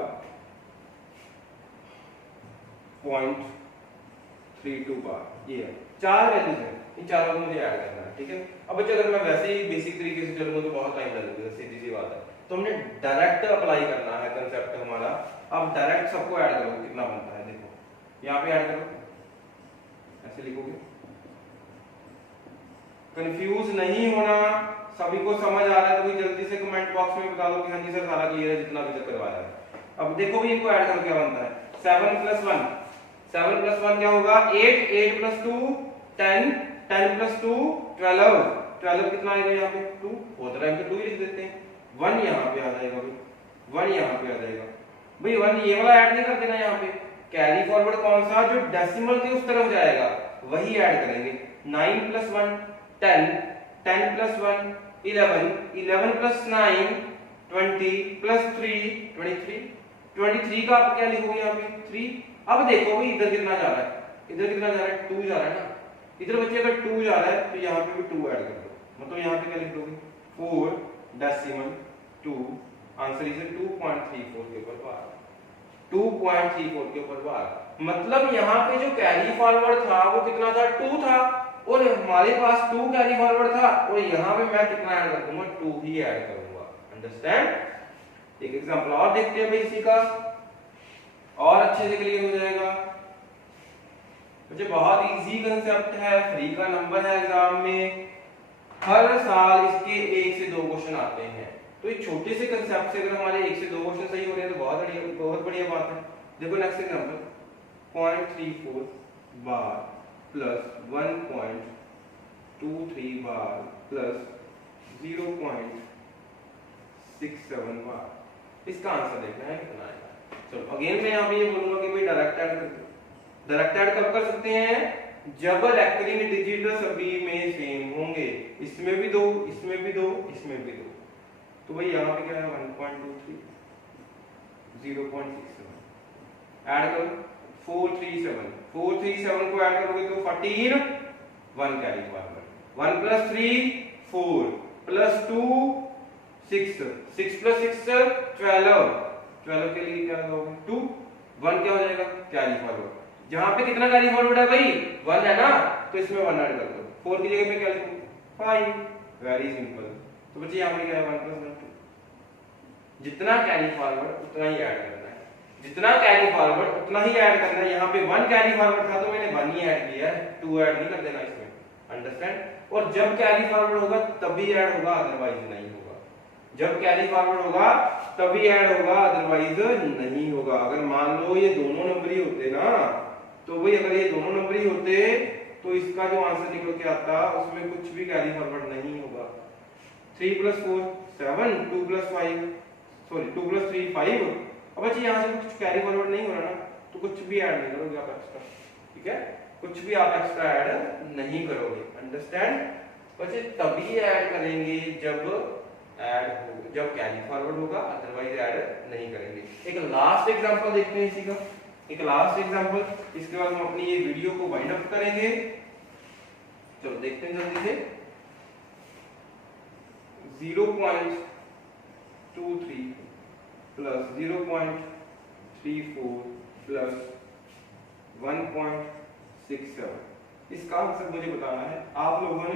0.32 बार, ये है 4 वैल्यूज है, इन चारों को मुझे ऐड करना है। ठीक है। अब बच्चे अगर मैं वैसे ही बेसिक तरीके से चलूंगा तो बहुत टाइम लगेगा, सीधी सी बात है। तो हमने डायरेक्ट अप्लाई करना है कंसेप्ट हमारा। अब डायरेक्ट सबको ऐड करो, कितना बनता है देखो, यहाँ पे ऐड करो, ऐसे लिखोगे। कंफ्यूज नहीं होना, सभी को समझ आ रहा है तो जल्दी से कमेंट बॉक्स में बता दो कि हाँ जी सर सारा क्लियर है, जितना भी करवाया है। अब देखो भी इनको ऐड करो क्या बनता है। 7 प्लस 1, 7 प्लस 1 क्या होगा? 8, 8 प्लस 2 10, 10 प्लस 2 12, 12 कितना आएगा यहाँ पे? 2, होता है तो 2 ही लिख देते हैं। 1 यहाँ पे आ जाएगा भाई, 1 यहाँ पे आ जाएगा भाई। 1 ये वाला ऐड नहीं कर देना यहाँ पे। कैरी फॉरवर्ड कौन सा? जो डेसिमल के उस तरफ जाएगा वही ऐड करेंगे। 9 प्लस 1 10, 10 प्लस 1 11, 11 प्लस 9 20 प्लस 3 23, 23 का आप क्या लिखोगे यहाँ पे? 3। अब देखो भाई इधर कितना जा रहा है, इधर कितना जा रहा है? 2 जा रहा है ना। इधर बच्चे अगर 2 जा रहा है तो यहाँ पे भी 2 ऐड कर दो, मतलब यहाँ पे क्या लिख दोगे? 4 डेसिमल 2, आंसर इज 2.34 के ऊपर बार, 2.34 के ऊपर बार। मतलब यहाँ पे जो कैरी फॉरवर्ड था वो कितना था? 2 था, और हमारे पास 2 कैरी फॉरवर्ड था, और यहाँ पे मैं कितना ऐड कर दूंगा? 2 ही ऐड करूंगा। अंडरस्टैंड? एक एग्जांपल और देखते हैं भाई इसी का, और अच्छे से क्लियर हो जाएगा। मुझे बहुत इजी कंसेप्ट है, फ्री का नंबर है एग्जाम में, हर साल इसके 1 से 2 क्वेश्चन आते हैं। तो ये छोटे से कंसेप्ट से अगर हमारे 1 से 2 क्वेश्चन सही हो रहे हैं तो बहुत बढ़िया बात है। देखो नेक्स्ट एग्जांपल, 0.34 बार प्लस 1.23 बार प्लस 0.67 बार, इसका आंसर देखना है कितना आएगा। चलो अगेन मैं यहाँ पे ये बोलूंगा कि भाई डायरेक्ट ऐड कब कर सकते हैं? जब रेकरिंग डिजिट सभी में सेम होंगे, इसमें भी 2, इसमें भी 2, इसमें भी 2। तो भाई यहाँ पे क्या है? 1.23 0.67 ऐड करो, 437 को ऐड करोगे तो 14, 1 carry forward, 1 plus 3 4 plus 2 6, 6 plus 6 12, 12 के लिए क्या होगा? 2, 1 क्या हो जाएगा? Carry forward. जहां पे कितना कैरी फॉरवर्ड है भाई? 1 है ना, तो इसमें 1 ऐड कर दो। 4 की जगह पे क्या लिखूं? 5। Very simple. तो बच्चे यहाँ पे क्या है? 1 प्लस 1 2। जितना कैरी फॉरवर्ड उतना ही ऐड करना है, जितना कैरी फॉरवर्ड उतना ही ऐड करना है। यहाँ पे 1 कैरी फॉरवर्ड था तो मैंने 1 ही ऐड किया है, 2 ऐड नहीं कर देना इसमें। अंडरस्टैंड? और जब कैरी फॉरवर्ड होगा तभी ऐड होगा, अदरवाइज नहीं होगा। जब कैरी फॉरवर्ड होगा तभी ऐड होगा, अदरवाइज नहीं होगा। अगर मान लो ये दोनों नंबर ही होते ना, तो भाई अगर ये दोनों नंबर ही होते तो इसका जो आंसर निकल के आता उसमें कुछ भी कैरी फॉरवर्ड नहीं होगा। 3 प्लस 4 7, 2 प्लस 5 सॉरी 2 प्लस 3 5। अब बच्चे यहाँ से कुछ कैरी फॉरवर्ड नहीं हो रहा ना, तो कुछ भी ऐड नहीं करोगे आप एक्स्ट्रा। ठीक है, कुछ भी आप एक्स्ट्रा ऐड नहीं करोगे। अंडरस्टैंड? बच्चे तभी ऐड करेंगे जब कैरी फॉरवर्ड होगा, अदरवाइज ऐड नहीं करेंगे। एक लास्ट एग्जांपल देखते हैं इसी का, एक लास्ट एग्जांपल, इसके बाद हम अपनी ये वीडियो को वाइंड अप करेंगे। चलो देखते हैं जल्दी से। 0.23 प्लस 0.34 प्लस 1.67, इसका आंसर मुझे बताना है। आप लोगों ने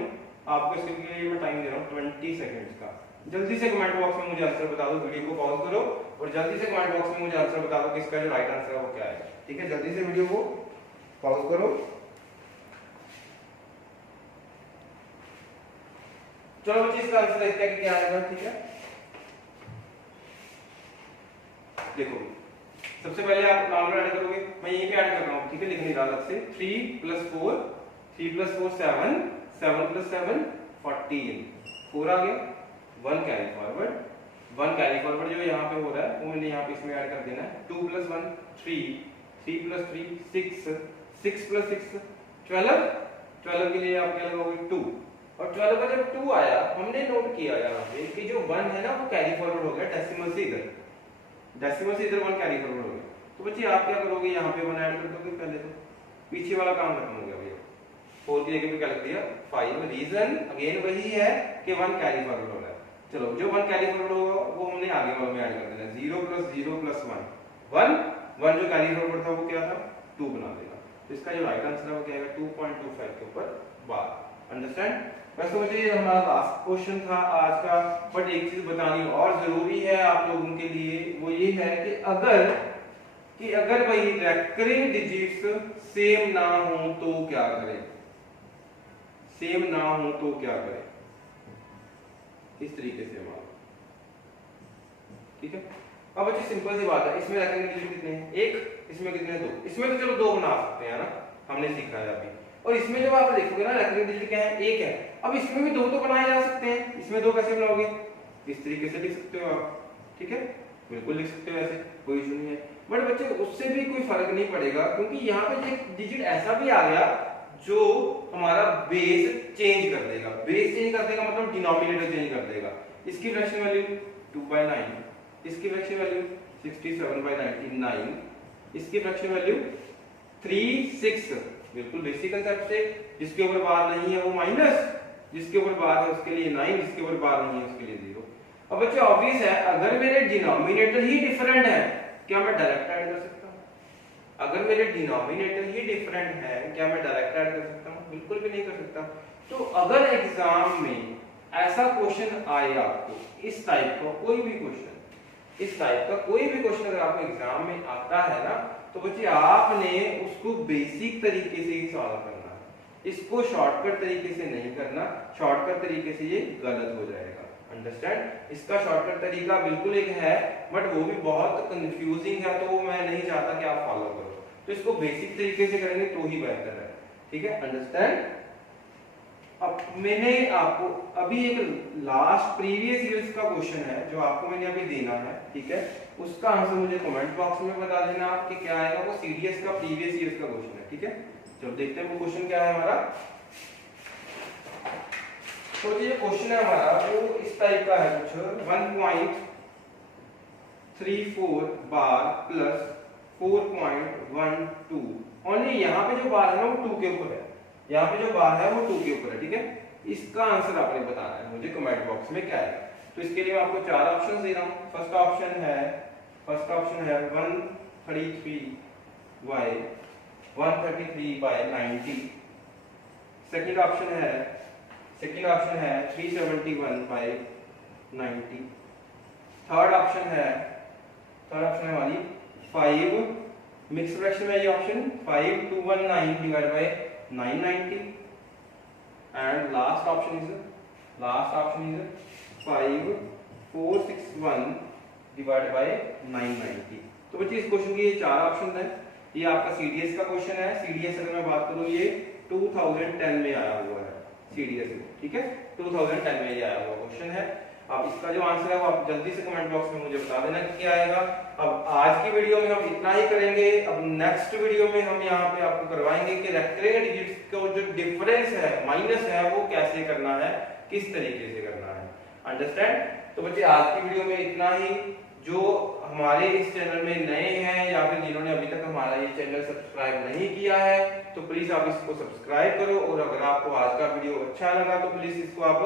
आपको इसके लिए मैं टाइम दे रहा हूँ 20 सेकंड्स का। जल्दी से कमेंट बॉक्स में मुझे आंसर बता दो, वीडियो को पॉज करो और जल्दी से कमेंट बॉक्स में मुझे आंसर बता दो कि इसका जो राइट आंसर है वो क्या है। ठीक है, जल्दी से वीडियो को पॉज करो। चलो बच्चे इसका आंसर देखते हैं कि क्या आएगा। ठीक है, देखो सबसे पहले आप नॉर्मल ऐड करोगे, मैं यहीं पे ऐड कर रहा हूँ। ठीक है, लिख नहीं रहा अलग से। 3 + 4, 3 + 4 7, 7 + 7 14, 4 आ गया। 1 कैरी फॉरवर्ड, 1 कैरी फॉरवर्ड जो यहाँ पे हो रहा है वो मैंने यहाँ पे इसमें ऐड कर देना है। 2 + 1 3, 3 + 3 6, 6 + 6 12, 12 के लिए आप क्या लगाओगे 2, और 12 का जब 2 आया हमने नोट किया यहाँ पे कि जो 1 है ना वो कैरी फॉरवर्ड हो गया डेसिमल से इधर, डेसिमल से इधर 1 कैरी फॉरवर्ड हो गया। तो बच्चे आप क्या करोगे, यहाँ पे 1 ऐड कर दोगे पहले, तो पीछे वाला काम खत्म हो गया भैया। 4 की जगह पे क्या लिख दिया 5। रीजन अगेन वही है कि 1 कैरी फॉरवर्ड हो रहा है। चलो जो 1 कैरी फॉरवर्ड होगा वो हमने आगे वाले में ऐड कर देना। 0 + 0 + 1 1 जो कैरी फॉरवर्ड था वो क्या था 2 बना देगा। तो इसका जो राइट आंसर है वो क्या आएगा 2.25 के ऊपर बार। अंडरस्टैंड। वैसे मुझे हमारा लास्ट क्वेश्चन था आज का, बट एक चीज बतानी और जरूरी है आप लोगों के लिए, वो ये है कि अगर भाई रेकरिंग डिजिट्स सेम ना हो तो क्या करें, सेम ना हो तो क्या करें, इस तरीके से हमारा। ठीक है, अब अच्छी सिंपल सी बात है, इसमें रेकरिंग डिजिट कितने हैं 1, इसमें कितने हैं 2। इसमें तो चलो 2 बना सकते हैं ना, हमने सीखा है अभी। और इसमें जब आप देखोगे ना रेकरिंग डिजिट क्या है 1 है। अब इसमें भी 2 तो बनाए जा सकते हैं, इसमें 2 कैसे बनाओगे, इस तरीके से लिख सकते हो आप। ठीक है, बिल्कुल लिख सकते हो, ऐसे कोई इशू नहीं है। बट बच्चे उससे भी कोई फर्क नहीं पड़ेगा, क्योंकि यहाँ पे एक डिजिट ऐसा भी आ गया जो हमारा बेस चेंज कर देगा। बेस चेंज कर देगा मतलब डिनोमिनेटर चेंज कर देगा। इसकी फ्रैक्शन वैल्यू 2/9, इसकी फ्रैक्शन वैल्यू 67/99, इसकी फ्रैक्शन वैल्यू 3/6। बिल्कुल बेसिक कंसेप्ट से, जिसके ऊपर बार नहीं है वो माइनस, जिसके ऊपर बार है उसके लिए 9, जिसके ऊपर बार नहीं है उसके लिए 0। अब बच्चे ऑब्वियस है, अगर मेरे डिनोमिनेटर ही डिफरेंट है क्या मैं डायरेक्ट ऐड कर सकता हूं? अगर मेरे डिनोमिनेटर ही डिफरेंट है क्या मैं डायरेक्ट ऐड कर सकता हूं? बिल्कुल भी नहीं कर सकता। तो अगर एग्जाम में ऐसा क्वेश्चन आए आपको, इस टाइप का कोई भी क्वेश्चन, इस टाइप का कोई भी क्वेश्चन अगर आपको एग्जाम में आता है ना, तो बच्चे आपने उसको बेसिक तरीके से ही सॉल्व करना है, इसको शॉर्टकट तरीके से नहीं करना। शॉर्टकट तरीके से ये गलत हो जाएगा। अंडरस्टैंड। इसका शॉर्टकट तरीका बिल्कुल एक है, बट वो भी बहुत कंफ्यूजिंग है, तो मैं नहीं चाहता कि आप फॉलो करो। तो इसको बेसिक तरीके से करेंगे तो ही बेहतर है। ठीक है, अंडरस्टैंड। अब मैंने आपको अभी एक लास्ट प्रीवियस ईयर्स का क्वेश्चन है जो आपको मैंने अभी देना है। ठीक है, उसका आंसर मुझे कमेंट बॉक्स में बता देना आप कि क्या आएगा। वो सीडीएस का प्रीवियस ईयर्स का क्वेश्चन है। ठीक है, चलो देखते हैं वो क्वेश्चन क्या है हमारा। तो ये क्वेश्चन है हमारा वो इस टाइप का है कुछ 1.34 बार प्लस 4.12। ओनली यहाँ पे जो बार है ना वो 2 के ऊपर है, यहाँ पे जो बार है वो 2 के ऊपर है। ठीक है, इसका आंसर आपने बताना है मुझे कमेंट बॉक्स में क्या है। तो इसके लिए मैं आपको 4 ऑप्शन दे रहा हूँ। फर्स्ट ऑप्शन है 133y 133/90। सेकंड ऑप्शन है 371/90। थर्ड ऑप्शन है हमारी 5 मिक्स फ्रैक्शन में ये option 5219/990। And last option is 5461/990। तो बच्चे इस क्वेश्चन के ये 4 ऑप्शन है। ये आपका सीडीएस का क्वेश्चन है। सीडीएस अगर मैं बात करूं ये 2010 में आया हुआ है सीडीएस में। ठीक है, 2010 में ये आया हुआ क्वेश्चन है। अब इसका जो आंसर है वो आप जल्दी से कमेंट बॉक्स में मुझे बता देना कि क्या आएगा। अब आज की वीडियो में हम इतना ही करेंगे। अब नेक्स्ट वीडियो में हम यहाँ पे आपको करवाएंगे कि रेक्टेंगल डिजिट्स का जो डिफरेंस है माइनस है वो कैसे करना है, किस तरीके से करना है। अंडरस्टैंड। तो बच्चे आज की वीडियो में इतना ही। जो हमारे इस चैनल में नए हैं या फिर जिन्होंने अभी तक हमारा ये चैनल सब्सक्राइब नहीं किया है तो प्लीज आप इसको सब्सक्राइब करो। और अगर आपको आज का वीडियो अच्छा लगा तो प्लीज इसको आप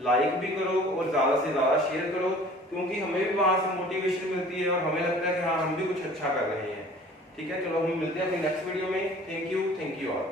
लाइक भी करो और ज्यादा से ज्यादा शेयर करो, क्योंकि हमें भी वहां से मोटिवेशन मिलती है और हमें लगता है कि हाँ हम भी कुछ अच्छा कर रहे हैं। ठीक है, चलो हम मिलते हैं अपनी नेक्स्ट वीडियो में। Thank you all.